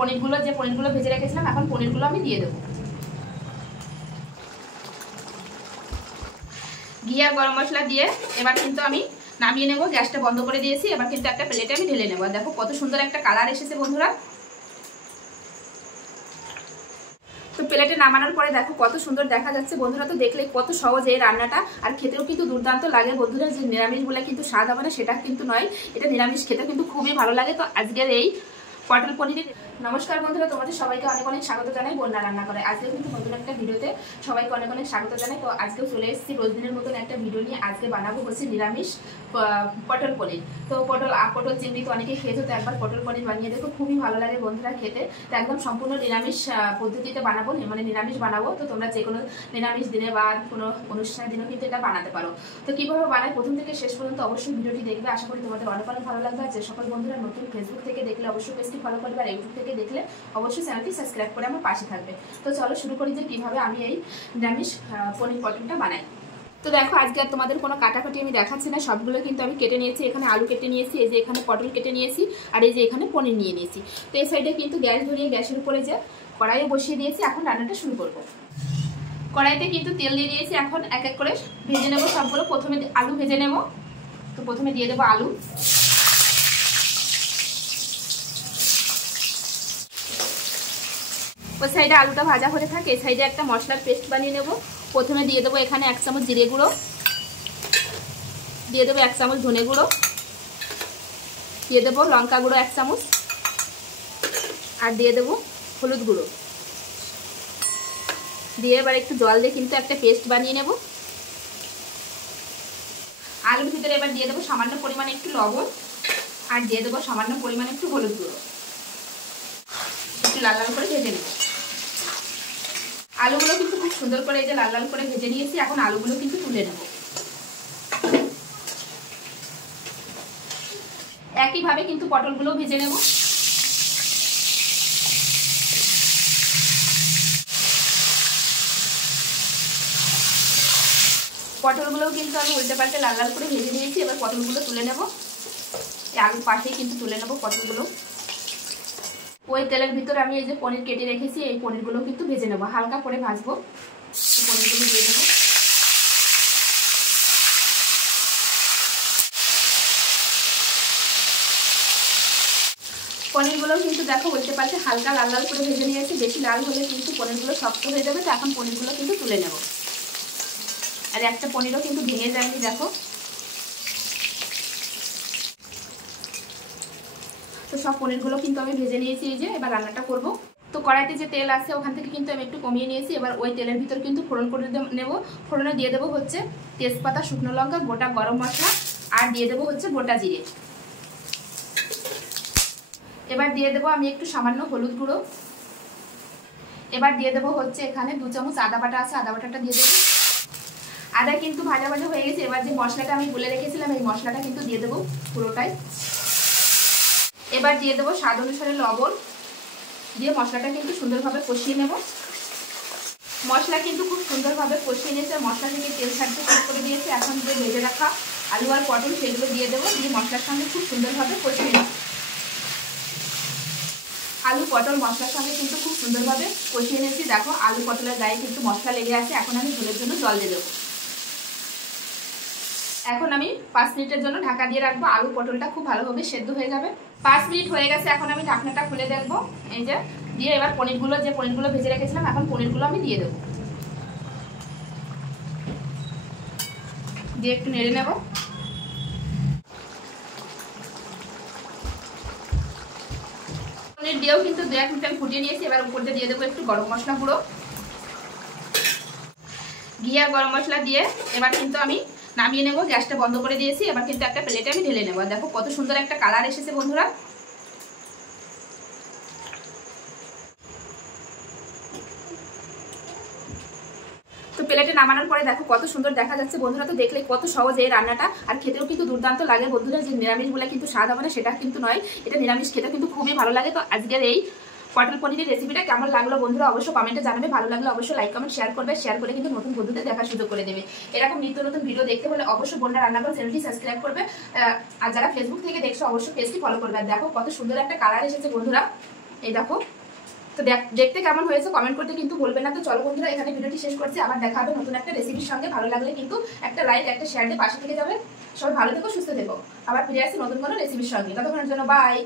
পনিরগুলো যে পনিরগুলো ভেজে রেখেছিলাম এখন পনিরগুলো আমি দিয়ে দেবো। ঘি আর গরম মশলা দিয়ে এবার কিন্তু আমি নামিয়ে নেব। গ্যাসটা বন্ধ করে দিয়েছি। এবার কিন্তু একটা প্লেটে আমি ঢেলে নেব। দেখো কত সুন্দর একটা কালার এসেছে বন্ধুরা। তো প্লেটে নামানোর পরে দেখো কত সুন্দর দেখা যাচ্ছে বন্ধুরা। তো দেখলে কত সহজ এই রান্নাটা, আর খেতেও কিন্তু দুর্দান্ত লাগে বন্ধুরা। যে নিরামিষ বলে কিন্তু স্বাদ হবে না সেটা কিন্তু নয়, এটা নিরামিষ খেতে কিন্তু খুবই ভালো লাগে। তো আজকের এই পটল পনিরের নমস্কার বন্ধুরা, তোমাদের সবাইকে অনেক অনেক স্বাগত জানাই বন্যা রান্না করে। আজকে কিন্তু নতুন একটা ভিডিওতে সবাইকে অনেক অনেক স্বাগত জানাই। তো আজকেও চলে এসেছি রোজদিনের মতন একটা ভিডিও নিয়ে। আজকে বানাবো হচ্ছে নিরামিষ পটল পনির। তো পটল চিংড়ি তো অনেকেই খেয়েছো, তো একবার পটল পনির বানিয়ে দেখো, খুবই ভালো লাগে বন্ধুরা খেতে। তো একদম সম্পূর্ণ নিরামিষ পদ্ধতিতে বানাবো, মানে নিরামিষ বানাবো। তো তোমরা যে কোনো নিরামিষ দিনে বা কোনো অনুষ্ঠানের দিনেও কিন্তু এটা বানাতে পারো। তো কীভাবে বানাই প্রথম থেকে শেষ পর্যন্ত অবশ্যই ভিডিওটি দেখবে। আশা করি তোমাদের অনেক অনেক ভালো লাগবে। আর যে সকল বন্ধুরা নতুন ফেসবুক থেকে দেখলে অবশ্যই পেজটি ফলো করবে, আর ইউটিউব থেকে দেখলে অবশ্যই চ্যানেলটি সাবস্ক্রাইব করে আমার পাশে থাকবে। তো চলো শুরু করি যে কীভাবে আমি এই নিরামিষ পনির পটলটা বানাই। তো দেখো আজকে আর তোমাদের কোনো কাটাকাটি আমি দেখাচ্ছি না, সবগুলো কিন্তু আমি কেটে নিয়েছি। এখানে আলু কেটে নিয়েছি, এই যে এখানে পটল কেটে নিয়েছি, আর এই যে এখানে পনির নিয়ে নিয়েছি। তো এই সাইডে কিন্তু গ্যাস ধরিয়ে গ্যাসের উপরে যে কড়াইয়ে বসিয়ে দিয়েছি। এখন রান্নাটা শুরু করব। কড়াইতে কিন্তু তেল দিয়ে দিয়েছি। এখন এক এক করে ভেজে নেব সবগুলো। প্রথমে আলু ভেজে নেব। তো প্রথমে দিয়ে দেবো আলু। ওই সাইডে আলুটা ভাজা হয়ে থাকে, এই সাইডে একটা মশলার পেস্ট বানিয়ে নেব। প্রথমে দিয়ে দেবো এখানে 1 চামচ জিরে গুঁড়ো, দিয়ে দেবো 1 চামচ ধনে গুঁড়ো, দিয়ে দেবো লঙ্কা গুঁড়ো 1 চামচ, আর দিয়ে দেবো হলুদ গুঁড়ো। দিয়ে এবার একটু জল দিয়ে কিন্তু একটা পেস্ট বানিয়ে নেব। আলুর ভিতরে এবার দিয়ে দেবো সামান্য পরিমাণে একটু লবণ, আর দিয়ে দেবো সামান্য পরিমাণে একটু হলুদ গুঁড়ো। একটু লাল লাল করে ভেজে নেব। আলুগুলো কিন্তু খুব সুন্দর করে এই যে লাল লাল করে ভেজে নিয়েছি। এখন আলুগুলো কিন্তু তুলে নেব। একইভাবে কিন্তু পটলগুলো ভেজে নেব। পটলগুলোও কিন্তু আমি উল্টে পাল্টে লাল লাল করে ভেজে নিয়েছি। এবার পটলগুলো তুলে নেব। এই আলুর পাশেই কিন্তু তুলে নেব পটলগুলো। ওই তেলের ভিতরে আমি এই যে পনির কেটে রেখেছি, এই পনিরগুলো কিন্তু ভেজে নেব, হালকা করে ভাজবো। পনিরগুলো দিয়ে দেবো। পনিরগুলোও কিন্তু দেখো উল্টে পাল্টে হালকা লাল লাল করে ভেজে নিয়েছি। বেশি লাল হলে কিন্তু পনিরগুলো শক্ত হয়ে যাবে। তো এখন পনিরগুলো কিন্তু তুলে নেব। আর একটা পনিরও কিন্তু ভেঙে যায়নি দেখো। তো সব পনিরগুলো কিন্তু আমি ভেজে নিয়েছি। এই যে এবার রান্নাটা করব। তো কড়াইতে যে তেল আছে ওখান থেকে কিন্তু আমি একটু কমিয়ে নিয়েছি। এবার ওই তেলের ভিতর কিন্তু ফোড়ন করে নেব। ফোড়নে দিয়ে দেবো হচ্ছে তেজপাতা, শুকনো লঙ্কা, গোটা গরম মশলা, আর দিয়ে দেবো হচ্ছে গোটা জিরে। এবার দিয়ে দেবো আমি একটু সামান্য হলুদ গুঁড়ো। এবার দিয়ে দেবো হচ্ছে এখানে 2 চামচ আদা বাটা আছে, আদা বাটাটা দিয়ে দেবো। আদা কিন্তু ভাজা ভাজা হয়ে গেছে। এবার যে মশলাটা আমি গুলে রেখেছিলাম এই মশলাটা কিন্তু দিয়ে দেবো পুরোটাই। এবার দিয়ে দেবো স্বাদ অনুসারে লবণ, দিয়ে মশলাটা কিন্তু সুন্দরভাবে কষিয়ে নেব। মশলা কিন্তু খুব সুন্দরভাবে কষিয়ে নিয়েছে। মশলা থেকে তেল ছাড়তে শুরু করে দিয়েছে। এখন যে ভেজে রাখা আলু আর পটল সেগুলো দিয়ে দেবো, দিয়ে মশলার সঙ্গে খুব সুন্দরভাবে কষিয়ে নেব। আলু পটল মশলার সঙ্গে কিন্তু খুব সুন্দরভাবে কষিয়ে নিয়েছি। দেখো আলু পটলের গায়ে কিন্তু মশলা লেগে আছে। এখন আমি ঝোলের জন্য জল দিয়ে দেবো। এখন আমি 5 মিনিটের জন্য ঢাকা দিয়ে রাখবো। আলু পটলটা খুব ভালোভাবে সেদ্ধ হয়ে যাবে। 5 মিনিট হয়ে গেছে। এখন আমি ঢাকনাটা খুলে দেখবো। এই যে দিয়ে এবার যে পনিরগুলো ভেজে রেখেছিলাম এখন পনিরগুলো আমি দিয়ে দেবো। দিয়ে একটু নেড়ে নেব। পনির দিয়েও কিন্তু 2-1 মিনিট আমি ফুটিয়ে নিয়েছি। এবার উপর দিয়ে দেবো একটু গরম মশলা গুঁড়ো। ঘি আর গরম মশলা দিয়ে এবার কিন্তু আমি নামিয়ে নেব। গ্যাসটা বন্ধ করে দিয়েছি। এবার কিন্তু একটা প্লেটে আমি ঢেলে নেব। দেখো কত সুন্দর একটা কালার এসেছে বন্ধুরা। তো প্লেটে নামানোর পরে দেখো কত সুন্দর দেখা যাচ্ছে বন্ধুরা। তো দেখলে কত সহজ এই রান্নাটা, আর খেতেও কিন্তু দুর্দান্ত লাগে বন্ধুরা। যে নিরামিষ বলে কিন্তু স্বাদ হবে না সেটা কিন্তু নয়, এটা নিরামিষ খেতে কিন্তু খুবই ভালো লাগে। তো আজকের এই পটল পনিরের রেসিপিটা কেমন লাগলো বন্ধুরা অবশ্যই কমেন্টে জানাবে। ভালো লাগলে অবশ্যই লাইক কমেন্ট শেয়ার করবে। শেয়ার করে কিন্তু নতুন বন্ধুদের দেখার সুযোগ করে দেবে। এরকম নিত্য নতুন ভিডিও দেখতে হলে অবশ্যই বন্যা রান্না করে চ্যানেলটি সাবস্ক্রাইব করবে। আর যারা ফেসবুক থেকে দেখছো অবশ্যই পেজটি ফলো করবে। আর দেখো কত সুন্দর একটা কালার এসেছে বন্ধুরা। এই দেখো। তো দেখতে কেমন হয়েছে কমেন্ট করতে কিন্তু বলবে না। তো চলো বন্ধুরা, এখানে ভিডিওটি শেষ করছি। আবার দেখা হবে নতুন একটা রেসিপির সঙ্গে। ভালো লাগলে কিন্তু একটা লাইক একটা শেয়ার দিয়ে পাশে থেকে যাবে। সবাই ভালো থেকো, সুস্থ থেকো। আবার ফিরে আসছি নতুন কোনো রেসিপির সঙ্গে। ততক্ষণের জন্য বাই।